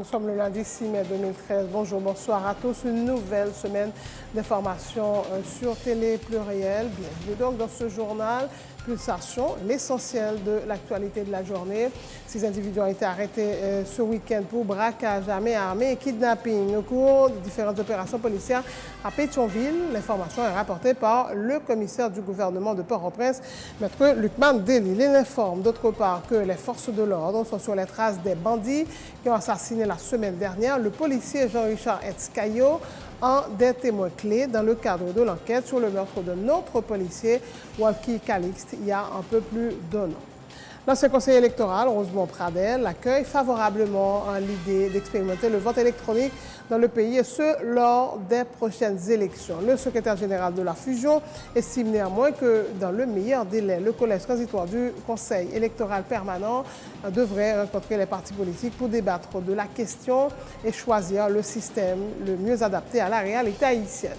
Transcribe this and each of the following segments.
Nous sommes le lundi 6 mai 2013. Bonjour, bonsoir à tous. Une nouvelle semaine d'informations sur Télé Pluriel. Bienvenue donc dans ce journal Pulsation, l'essentiel de l'actualité de la journée. 6 individus ont été arrêtés ce week-end pour braquage à main armée et kidnapping au cours de différentes opérations policières à Pétionville. L'information est rapportée par le commissaire du gouvernement de Port-au-Prince, Maître Lucman Deli. Il informe d'autre part que les forces de l'ordre sont sur les traces des bandits qui ont assassiné la semaine dernière le policier Jean-Richard Etzkayo, un des témoins clés dans le cadre de l'enquête sur le meurtre de notre policier Walkie Calixte il y a un peu plus d'un an. L'ancien conseiller électoral, Rosemont Pradel, accueille favorablement l'idée d'expérimenter le vote électronique dans le pays, et ce, lors des prochaines élections. Le secrétaire général de la Fusion estime néanmoins que, dans le meilleur délai, le collège transitoire du Conseil électoral permanent devrait rencontrer les partis politiques pour débattre de la question et choisir le système le mieux adapté à la réalité haïtienne.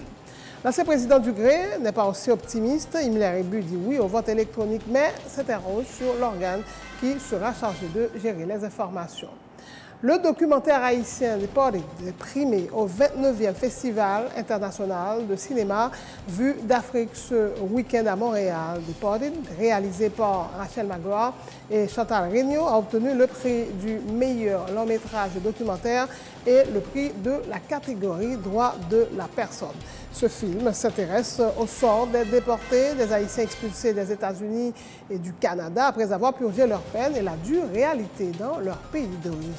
L'ancien président du GRE n'est pas aussi optimiste. Himmler Rebu dit oui au vote électronique, mais s'interroge sur l'organe qui sera chargé de gérer les informations. Le documentaire haïtien Deported, primé au 29e Festival international de cinéma Vue d'Afrique ce week-end à Montréal. Deported, réalisé par Rachel Magloire et Chantal Regnault, a obtenu le prix du meilleur long-métrage documentaire et le prix de la catégorie droit de la personne. Ce film s'intéresse au sort des déportés, des Haïtiens expulsés des États-Unis et du Canada après avoir purgé leur peine et la dure réalité dans leur pays d'origine.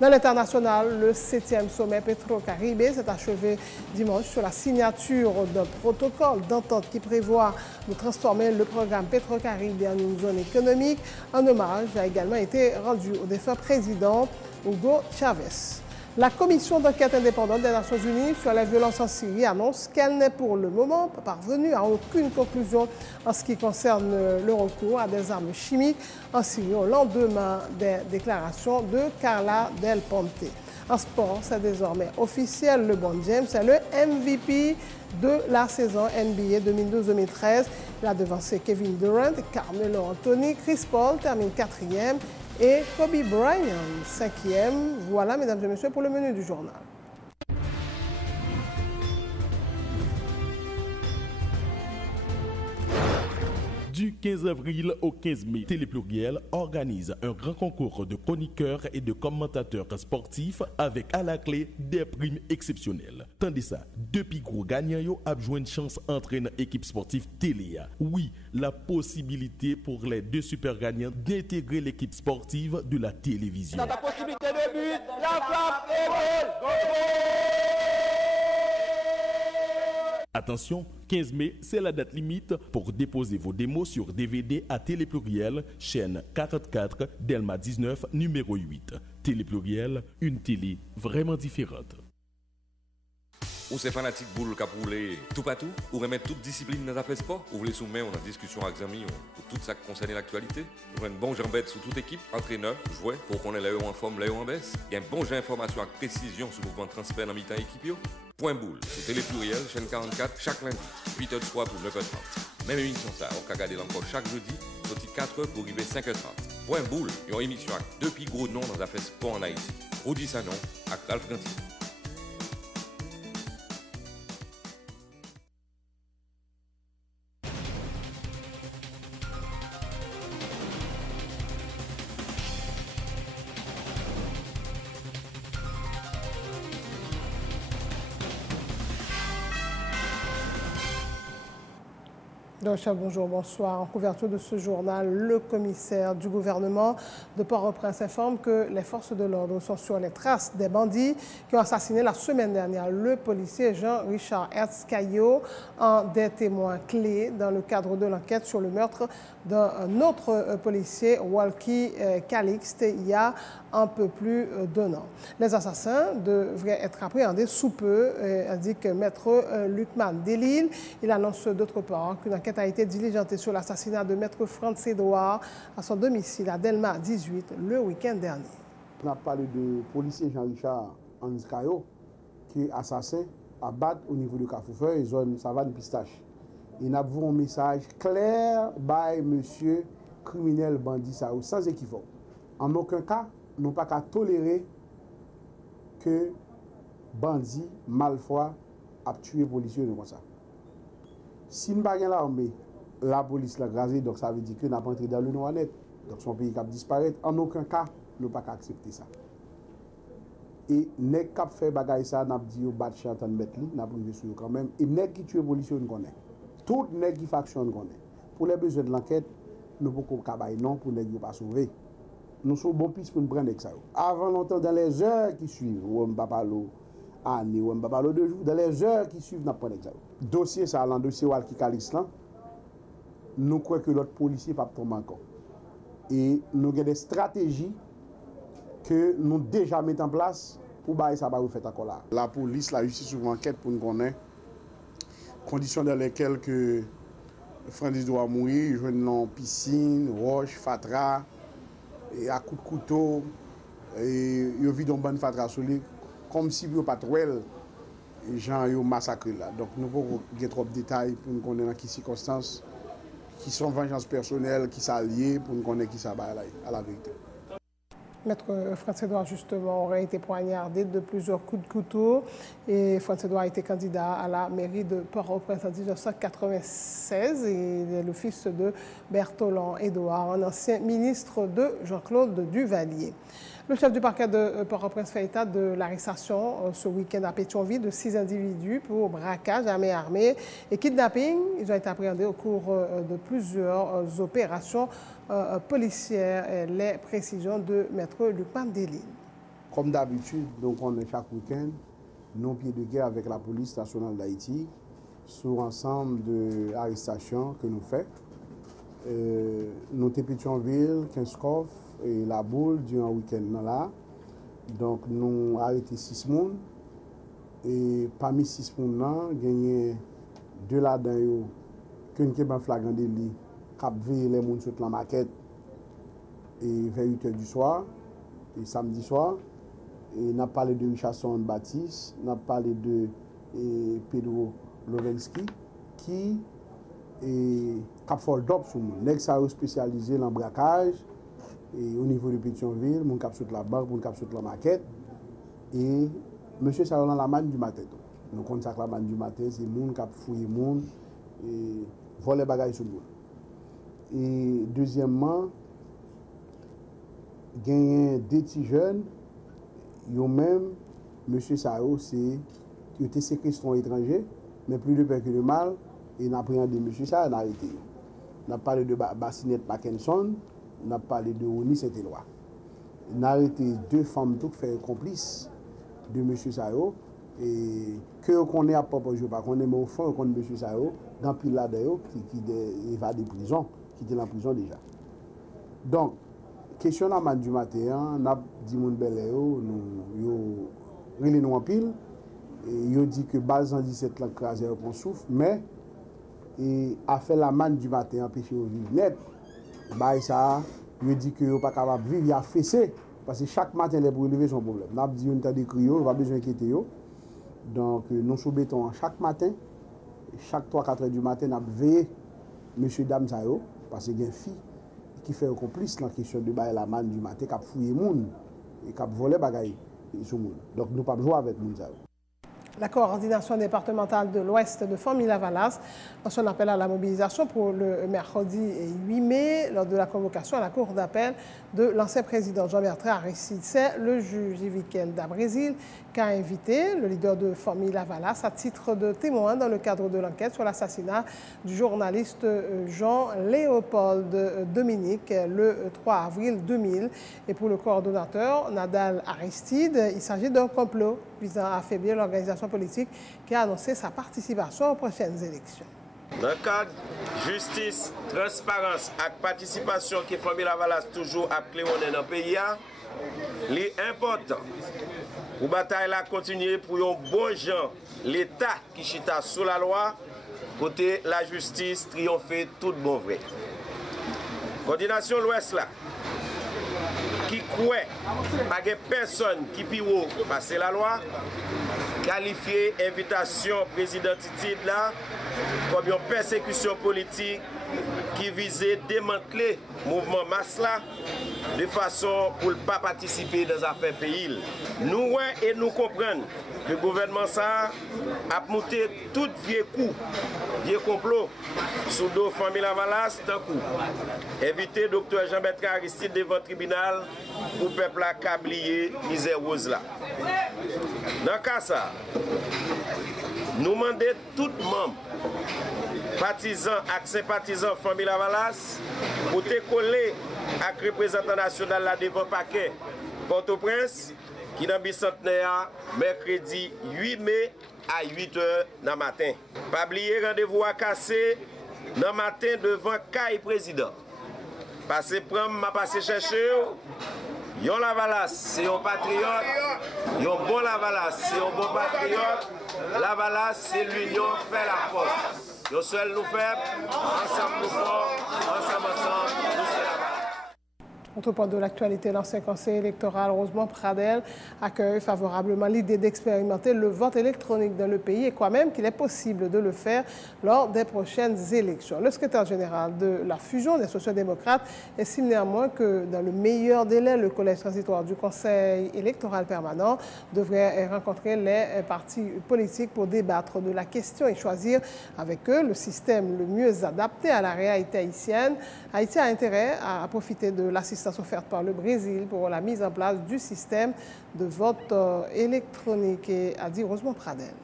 Dans l'international, le 7e sommet Petro-Caribé s'est achevé dimanche sur la signature d'un protocole d'entente qui prévoit de transformer le programme Petro-Caribé en une zone économique. Un hommage a également été rendu au défunt président Hugo Chavez. La commission d'enquête indépendante des Nations Unies sur les violences en Syrie annonce qu'elle n'est pour le moment pas parvenue à aucune conclusion en ce qui concerne le recours à des armes chimiques en Syrie au lendemain des déclarations de Carla Del Ponte. En sport, c'est désormais officiel, LeBron James est le MVP de la saison NBA 2012-2013. Il a devancé Kevin Durant, Carmelo Anthony, Chris Paul termine 4e. Et Kobe Bryant, 5e. Voilà, mesdames et messieurs, pour le menu du journal. Du 15 avril au 15 mai, Télé Pluriel organise un grand concours de chroniqueurs et de commentateurs sportifs avec à la clé des primes exceptionnelles. Tandis ça, depuis gros gagnants ont joué une chance entraînant équipe sportive Télé. Oui, la possibilité pour les deux super gagnants d'intégrer l'équipe sportive de la télévision. La possibilité de but, la frappe et goal. Attention, 15 mai, c'est la date limite pour déposer vos démos sur DVD à Télé Pluriel, chaîne 44, Delma 19, numéro 8. Télé Pluriel, une télé vraiment différente. Ou c'est fanatique boule capoulé tout partout, ou remettre toute discipline dans la sport, ou voulez soumettre en discussion avec amis pour tout ça qui concerne l'actualité. Vous avez un bon jambette sur toute équipe, entraîneur, joueur, pour qu'on ait l'air en forme, l'air en baisse. Il y a un bon jeu d'information avec précision sur le mouvement de transfert dans mi-temps équipe. Point boule, sur Télé Pluriel, chaîne 44, chaque lundi, 8h03 pour 9h30. Même émission ça, on peut regarder encore chaque jeudi, sorti 4h pour arriver 5h30. Point boule, une émission avec deux plus gros noms dans la sport en Haïti. Audi Sanon, avec Ralph Ganti. Donc, bonjour, bonsoir. En couverture de ce journal, le commissaire du gouvernement de Port-au-Prince informe que les forces de l'ordre sont sur les traces des bandits qui ont assassiné la semaine dernière le policier Jean-Richard Etzkayo, un des témoins clés dans le cadre de l'enquête sur le meurtre d'un autre policier, Walkie Calixte, il y a un peu plus d'un an. Les assassins devraient être appréhendés sous peu, indique Maître Lucman Deli. Il annonce d'autre part qu'une enquête a été diligentée sur l'assassinat de Maître Franz Edouard à son domicile à Delma 18 le week-end dernier. On a parlé de policier Jean-Richard Etzkayo qui est assassin à battre au niveau de Carrefour et zone Savane Pistache. Il a un message clair by monsieur criminel bandit sans équivoque. En aucun cas, nous n'avons pas qu'à tolérer que bandits, malfroids, a tué les policiers comme ça. Si nous n'avons pas l'armée, la police l'a grasé, donc ça veut dire que nous n'avons pas entré dans le noir net. Donc son pays qui disparaître. En aucun cas, nous ne pouvons pas accepter ça. Et les gens qui fait bagaille ça, nous avons dit au bas de chantan mettre li, nous avons privé sur quand même. Et les gens qui tuent les policiers, nous connaissons. Tout les gens qui faction nous connaissent. Pour les besoins de l'enquête, nous ne pouvons pas non pour les gens pas sauver. Nous sommes bons pistes pour nous prendre ça. Avant longtemps, dans les heures qui suivent, ou on ne va pas année, ou on ne va pas 2 jours, dans les heures qui suivent, nous prenons ça. Dossier ça, le dossier Walki Kalis là, nous croyons que l'autre policier ne va pas tomber encore. Et nous avons des stratégies que nous déjà mettons en place pour que ça va faire encore là. La police, la justice ouvre enquête pour nous connaître les conditions dans lesquelles que Frandis doit mourir, jouer dans piscine, roche, fatra, et à coup de couteau, et il vit dans une bonne fatra sur lui, comme si il n'y a pas trop les gens ont massacré là. Donc nous ne pouvons pas avoir trop de détails pour nous connaître dans quelles circonstances, qui sont vengeances personnelles, qui sont liées, pour nous connaître qui ça va à la vérité. Maître Frantz-Edouard, justement, aurait été poignardé de plusieurs coups de couteau et Frantz-Edouard a été candidat à la mairie de Port-au-Prince en 1996 et il est le fils de Bertholon Edouard, un ancien ministre de Jean-Claude Duvalier. Le chef du parquet de Port-au-Prince fait état de l'arrestation ce week-end à Pétionville de 6 individus pour braquage à main armée et kidnapping. Ils ont été appréhendés au cours de plusieurs opérations policières. Les précisions de Maître Luc Mandeline. Comme d'habitude, donc on est chaque week-end, nos pieds de guerre avec la police nationale d'Haïti sur ensemble d'arrestations que nous faisons. Nous sommes Pétionville, Kinskov et La Boule durant le week-end là. Donc nous avons arrêté 6 personnes. Et parmi 6 personnes là, il y a 2 là-dedans qui ont un flagrant délit qui ont veillé les gens sur la maquette et vers 8h du soir, et samedi soir. Et on a parlé de Richardson Baptiste, on a parlé de Pedro Lovensky qui a fait d'op sur nous. Nous sommes spécialisés dans le braquage et au niveau de Pétionville, nous avons la banque, nous avons la maquette. Et M. Sarolan la manne du matin. Nous connaissons la manne du matin, c'est nous qui avons fouillé les gens et volé les bagages sur nous. Et deuxièmement, il y a 2 petits jeunes, même, M. Sao, c'est qui était séquestré étranger, mais plus de peur que de mal, et on a appréhendé M. Sao, on a arrêté. On a parlé de Bassinette Mackinson, on a parlé de Oni Saint-Éloi. On a arrêté 2 femmes qui font complices de M. Sao, et que on connaît à propos, je ne sais pas, qu'on est au fond, on connaît M. Sao, dans pile là-dedans, qui évade des prisons, qui était en prison déjà. Donc, question à man du matin, on a dit mon beléo, nous en pile, et ils ont dit que base en 17 ans crasé qu'on souffle, mais et a fait la manne du matin, empêcher de vivre net. Bah ça, ils ont dit que vous pas capable de vivre, il a fessé, parce que chaque matin les pour relever son problème. On a dit on a des cris, on va besoin d'inquiéter. Donc nous sous béton chaque matin, chaque 3-4 heures du matin, on a veillé monsieur dame ça parce qu'il y a une fille qui fait un complice dans la question de la manne du matin, qui a fouillé les gens et qui a volé les bagages sur les gens. Donc nous ne pouvons pas jouer avec les gens. La coordination départementale de l'Ouest de Formila-Valas dans son appel à la mobilisation pour le mercredi 8 mai lors de la convocation à la cour d'appel de l'ancien président Jean-Bertrand Aristide. C'est le juge Yvikel Dabrésil qui a invité le leader de Formila-Valas à titre de témoin dans le cadre de l'enquête sur l'assassinat du journaliste Jean-Léopold Dominique le 3 avril 2000. Et pour le coordonnateur Nadal Aristide, il s'agit d'un complot visant à affaiblir l'organisation politique qui a annoncé sa participation aux prochaines élections. Dans le cadre justice, transparence et participation qui Formila-Valas toujours appelé dans le pays, il est important pour la bataille continuer pour un bon gens, l'État qui chita sous la loi, côté la justice triompher tout bon vrai. Coordination l'Ouest là, qui croit pas de personne qui peut passer la loi, qualifier invitation président Titide là comme une persécution politique qui visait démanteler le mouvement masse là de façon pour ne pas participer dans les affaires pays. Nous et nous comprenons que le gouvernement ça a monté tout vieux coup, vieux complot sous dos famille Lavalas d'un coup. Éviter Dr Jean-Bertrand Aristide devant le tribunal pour le peuple à cablier misère rose là. Dans le cas ça, nous demandons tout membres, partisans et sympathisants de famille Lavalas pour te coller avec le représentant national là devant le paquet Port-au-Prince qui est dans le bicentenaire mercredi 8 mai à 8h dans le matin. Pas oublier rendez-vous à casser dans le matin devant Caille président. Passez prendre, m'a passé chercher. Yon Lavalas, c'est un patriote. Yon bon Lavalas, c'est un bon patriote. Lavalas, c'est l'union fait la force. Yon seul nous fait, ensemble nous forts, ensemble, nous c'est Lavalas. Autre point de l'actualité, l'ancien conseiller électoral Rosemont Pradel accueille favorablement l'idée d'expérimenter le vote électronique dans le pays et croit même qu'il est possible de le faire lors des prochaines élections. Le secrétaire général de la fusion des sociodémocrates estime néanmoins que dans le meilleur délai, le collège transitoire du Conseil électoral permanent devrait rencontrer les partis politiques pour débattre de la question et choisir avec eux le système le mieux adapté à la réalité haïtienne. Haïti a intérêt à profiter de l'assistance offerte par le Brésil pour la mise en place du système de vote électronique, et a dit Rosemont Pradel.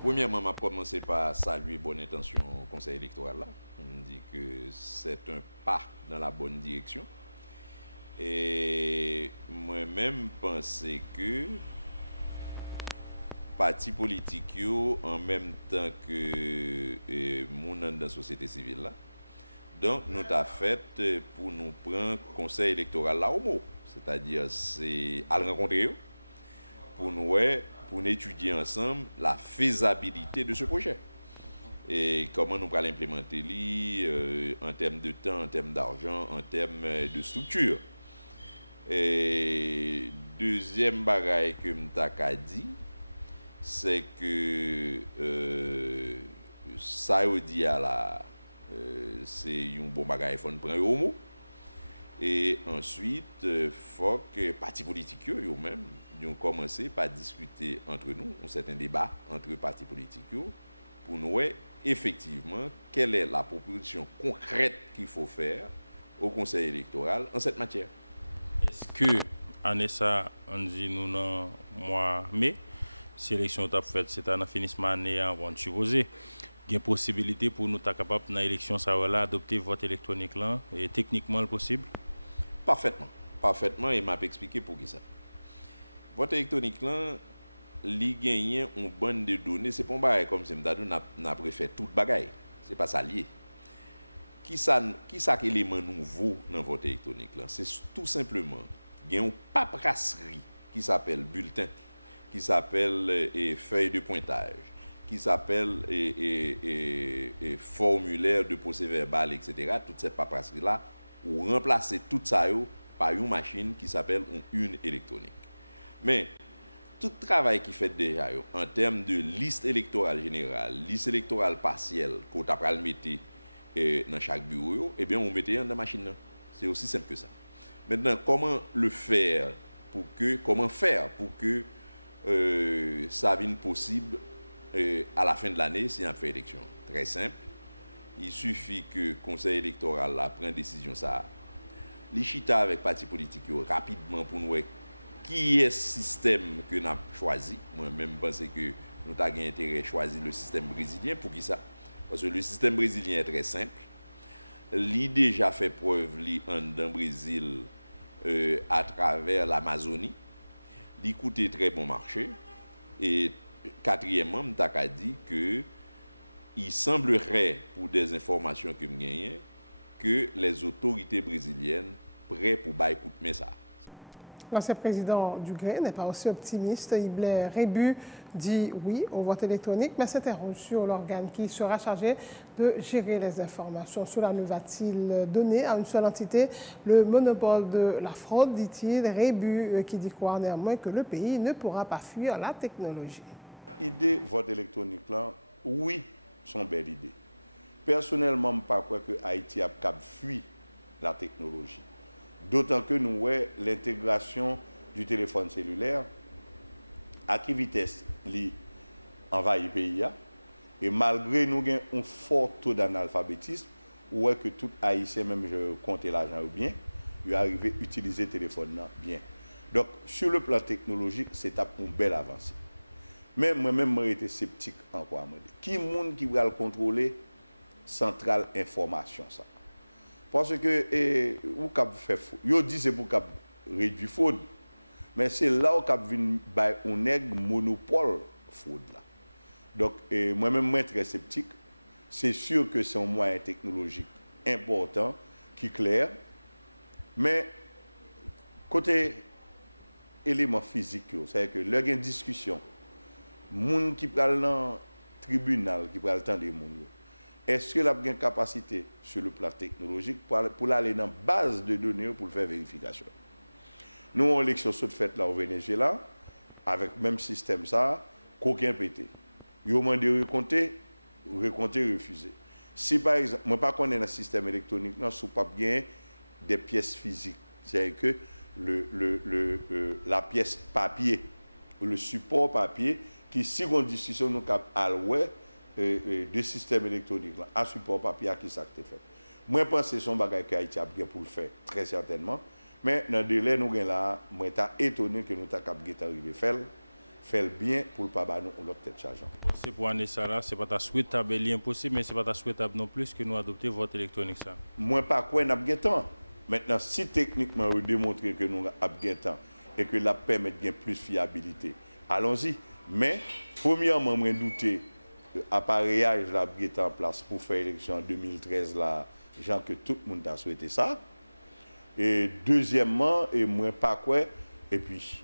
Premièrement, je commence par saluer bonne intention au Conseil électoral. On me dit que c'est un pas dans la bonne direction. Et moi-même, pense que partis politiques, en même temps que mon dans la société civile, là, donc, nous avons fait pour nous prendre conseil électoral là au mot. C'est-à-dire, c'est à le rencontrer pour nous étudier ensemble la faisabilité de ce projet. Et comment nous allons l'implémenter en termes de temps, en termes d'argent, en termes de structure. Et deuxième bagaille que je dit, c'est que ça dit à la... c'est un bon bagage il faut prendre au mot et ensuite il faut que les partis politiques eux-mêmes ont commencé par discuter entre nous un certain débat entre les partis politiques pour nous effectivement quelle est la proposition concrète qu'il faut faire au Conseil électoral en cette matière. Est-ce que année ça on dit nous dans mois mai si l'élection t'a faite c'est un finissement année avant de supposer il y a une possibilité pour nous être capables dans l'élection d'adopter le vote électronique là et techniquement le possible? Parfaitement et m'a expliqué pour qui ça. Vote électronique là, li gagne une bande de données, c'est pas pareil comme si n'a préféré tout bagaille. C'est pas ça lié. Qui ça élément nouveau dans le vote électronique là, c'est tout simplement il y a une paperasserie qui s'appelle bulletin, qui s'appelle feuille de pointage, qui s'appelle formulaire de procès-verbal, etc. Toutes ces paperasseries-là, ou remplacer tout ça par une machine qui s'appelle une urne électronique. Mais tout travail qui fait déjà en termes de liste électorale générale, liste électorale partielle, qu'on t'a le mettre dans chaque bureau, eh bien, on mettait dans la machine. C'est aussi simple que ça. Maintenant, comment faire pour que ça vienne possible à la fin de l'année si on fait élection? Très simple. Il suffit que le Conseil électoral prenne décision ça. Les chita avec partis politiques rapidement pour nous qui est le système que nous avons choisi. Moi-même, je pense que nous avons intérêt à choisir le système brésilien. Pour qui ça? Parce que le système brésilien est très simple. Il a déjà fait preuve dans le Brésil à travers l'Amazonie. Il coûte très bon marché. Et quatrièmement, je t'ai dit que il semblerait, pour des informations que je gagne, que les autorités brésiliennes prêtes pour bailler coup de ça. L'ancien président du GRE n'est pas aussi optimiste. Ibler Rébu dit oui au vote électronique, mais s'interroge sur l'organe qui sera chargé de gérer les informations. Cela ne va-t-il donner à une seule entité le monopole de la fraude, dit-il. Rébu qui dit croire néanmoins que le pays ne pourra pas fuir la technologie. L'idée vote électronique là, oui, c'est une belle idée. personnellement, je ne crois pas que Haïti a fui la technologie. D'autant que nous voyons l'intégration du téléphone cellulaire, à quelle vitesse il envahit le pays. Et malgré nous avons un fort taux d'analphabétisme, où est que tout Haïtien, même je compte l'argent bien, il arrive à utiliser le téléphone bien. Donc, sur le plan technologique, c'est une belle avancée. Mais moi-même, j'ai été sceptique encore. Qui monde qui va le contrôler centrale information ça? Parce que vous avez fait, vous dites c'est pour réduire fraude, mais c'est là où vous avez un monopole fraude là. Donc, moi-même, je suis très sceptique. C'est sûr que c'est un moyen technologique important, qui est clair, mais côté élément physique, c'est-à-dire que là, il y a une discussion. Les gens qui parlent dans le tribunal, qui parlent dans des gens, est-ce que la une capacité sur le plan technologique pour aller dans la base de données pour faire vérification? Nous avons une élection faite là au Venezuela, avec le même système, ça, qu'aucun pété. Ils ont demandé recompter, refuser. Si par exemple, moi pas connais dans le système électronique, non, sous pas bien des pièces physiques. C'est-à-dire que la pièce papier, le support papier, qui si on discussion nous cap alloué de système électronique là, à support papier qui ça fait. Moi pense que son bagage que Haïti a bien pour le faire très certainement, mais dans le délai nous là, moi étant étonné que nous t'a cap arriver faire bien pour pas ba nous l'autre tête chargeant. C'est pour année ça là, c'est pas ta souhaitable impossible, mais c'est pas ta souhaitable non plus que nous adopter vote électronique ça. Moi pas quoi n'a bien temps. Maintenant si techniquement on démontrer que nous a bien temps et que la permet bien plus fiabilité, allons-y. Mais premièrement moi douter appareillage là bien en place pour faire élection en 2013 là, gens que tout le monde a souhaité ça. Et deuxièmement et moi pas quoi et puis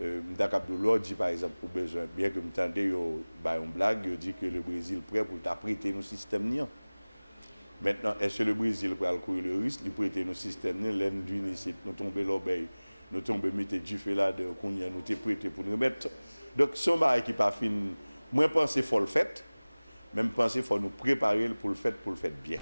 M'dakap de l'ordre dit par exemple pour besoin bien que m'tendez yo ba une blague yo dit que le Brésil prêt pour t'apprêter nos systèmes ni. Maintenant est-ce que le Brésil va courir le risque de prêter nos systèmes ni l'en d'une ici nous tomber l'obéi nous tomber mettre du feu là de qu'on y a nous te prêter pour nous mettre. Donc son bail qui pas fin moi penser faut le fait même penser faut nous préparer pour le fait bien.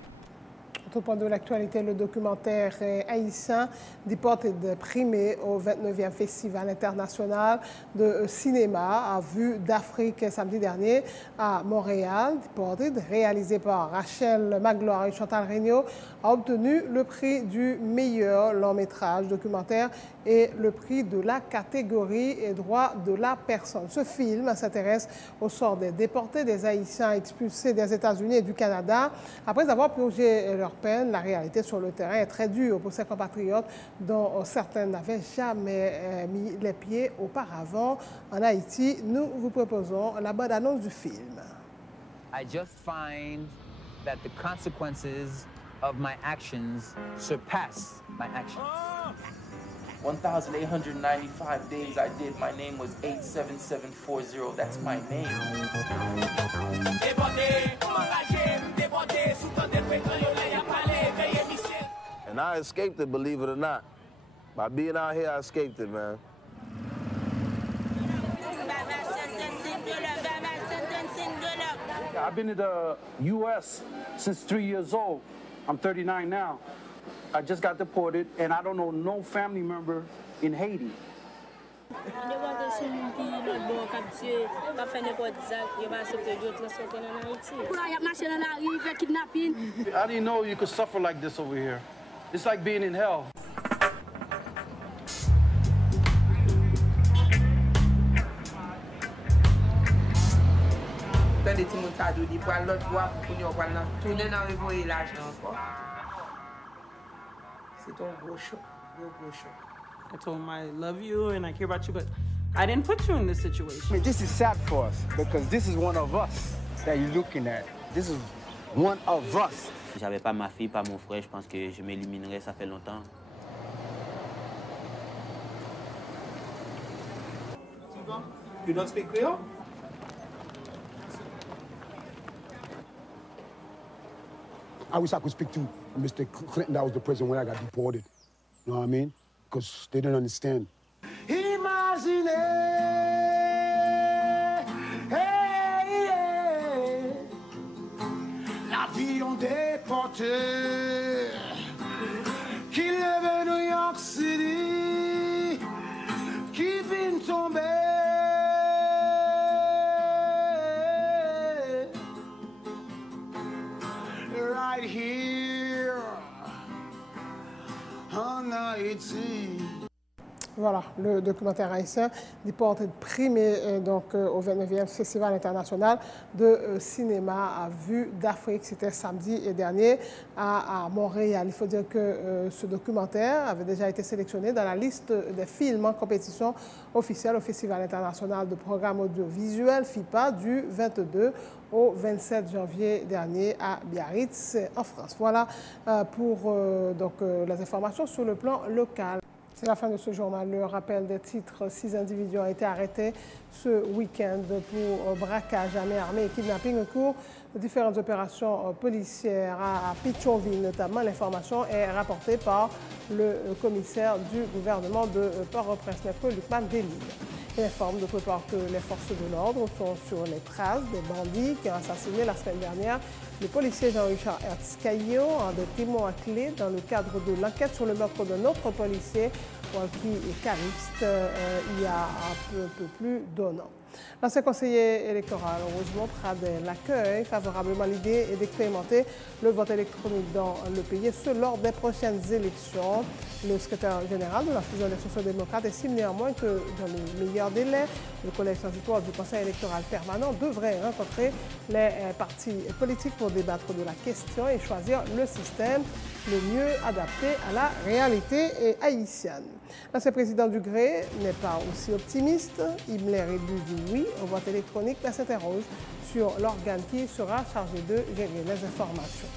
Au point de l'actualité, le documentaire haïtien déporté de primé au 29e Festival international de cinéma à vue d'Afrique samedi dernier à Montréal. Déporté réalisé par Rachel Magloire et Chantal Regnault a obtenu le prix du meilleur long métrage documentaire et le prix de la catégorie et droits de la personne. Ce film s'intéresse au sort des déportés, des Haïtiens expulsés des États-Unis et du Canada. Après avoir purgé leur peine, la réalité sur le terrain est très dure pour ces compatriotes dont certains n'avaient jamais mis les pieds auparavant en Haïti. Nous vous proposons la bande-annonce du film. I just find that the consequences of my actions surpass my actions. 1,895 days I did. My name was 87740. That's my name. And I escaped it, believe it or not. By being out here, I escaped it, man. I've been in the U.S. since 3 years old. I'm 39 now. I just got deported, and I don't know no family member in Haiti. I didn't know you could suffer like this over here. It's like being in hell. I told him I love you and I care about you, but I didn't put you in this situation. I mean, this is sad for us because this is one of us that you're looking at. This is one of us. Si j'avais pas ma fille, pas mon frère, je pense que je m'éliminerais, ça fait longtemps. You don't speak Creole? I wish I could speak to Mr. Clinton that was the president when I got deported. You know what I mean? Because they didn't understand. Imagine, hey, la vie Voilà, le documentaire haïtien déporté primé donc, au 29e Festival international de cinéma à vue d'Afrique. C'était samedi dernier à Montréal. Il faut dire que ce documentaire avait déjà été sélectionné dans la liste des films en compétition officielle au Festival international de programmes audiovisuels FIPA du 22 au 27 janvier dernier à Biarritz, en France. Voilà pour les informations sur le plan local. C'est la fin de ce journal. Le rappel des titres. 6 individus ont été arrêtés ce week-end pour braquage à main armée et kidnapping au cours de différentes opérations policières à Pétionville notamment. L'information est rapportée par le commissaire du gouvernement de Port-au-Prince, Maître Lucman Delille. Il informe d'autre part que les forces de l'ordre sont sur les traces des bandits qui ont assassiné la semaine dernière le policier Jean-Richard Hertz-Caillot, un des témoins clés dans le cadre de l'enquête sur le meurtre d'un autre policier, Walkie Cariste, il y a un peu plus d'un an. L'ancien conseiller électoral, Rosemont Pradel, l'accueille favorablement l'idée d'expérimenter le vote électronique dans le pays, ce lors des prochaines élections. Le secrétaire général de la fusion des sociaux-démocrates estime néanmoins que dans le meilleur délai, le collège transitoire du Conseil électoral permanent devrait rencontrer les partis politiques pour débattre de la question et choisir le système le mieux adapté à la réalité haïtienne. L'ancien président du GRE n'est pas aussi optimiste. Himmler Ebu dit oui au vote électronique, mais s'interroge sur l'organe qui sera chargé de gérer les informations.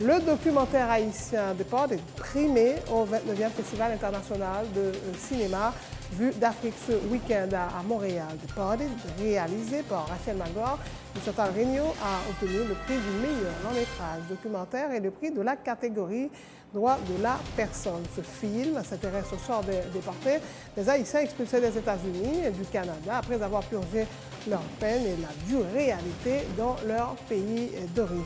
Le documentaire haïtien Deported est primé au 29e Festival international de cinéma Vue d'Afrique ce week-end à Montréal. Deported, réalisé par Rachel Magor, Chantal Regnault a obtenu le prix du meilleur long-métrage documentaire et le prix de la catégorie droit de la personne. Ce film s'intéresse au sort des déportés, des Haïtiens expulsés des États-Unis et du Canada après avoir purgé leur peine et la dure réalité dans leur pays d'origine.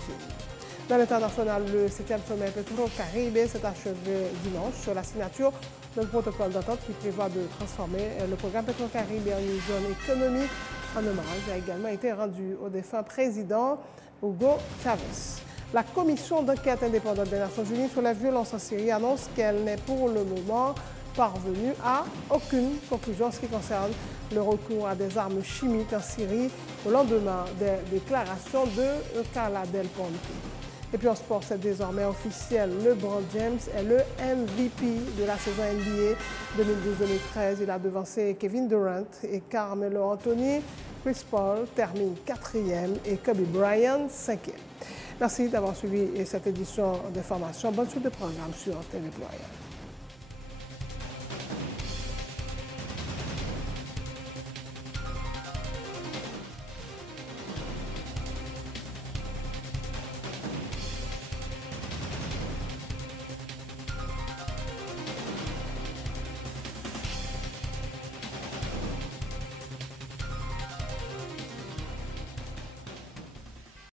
Dans l'international, le 7e sommet Petro-Caraïbe s'est achevé dimanche sur la signature d'un protocole d'entente qui prévoit de transformer le programme Petro-Caraïbe en une zone économique. Un hommage a également été rendu au défunt président Hugo Chavez. La commission d'enquête indépendante des Nations Unies sur la violence en Syrie annonce qu'elle n'est pour le moment parvenue à aucune conclusion en ce qui concerne le recours à des armes chimiques en Syrie au lendemain des déclarations de Carla Del Ponte. Et puis en sport, c'est désormais officiel. LeBron James est le MVP de la saison NBA 2012-2013. Il a devancé Kevin Durant et Carmelo Anthony. Chris Paul termine 4e et Kobe Bryant 5e. Merci d'avoir suivi cette édition d'information. Bonne suite de programme sur Télé Pluriel.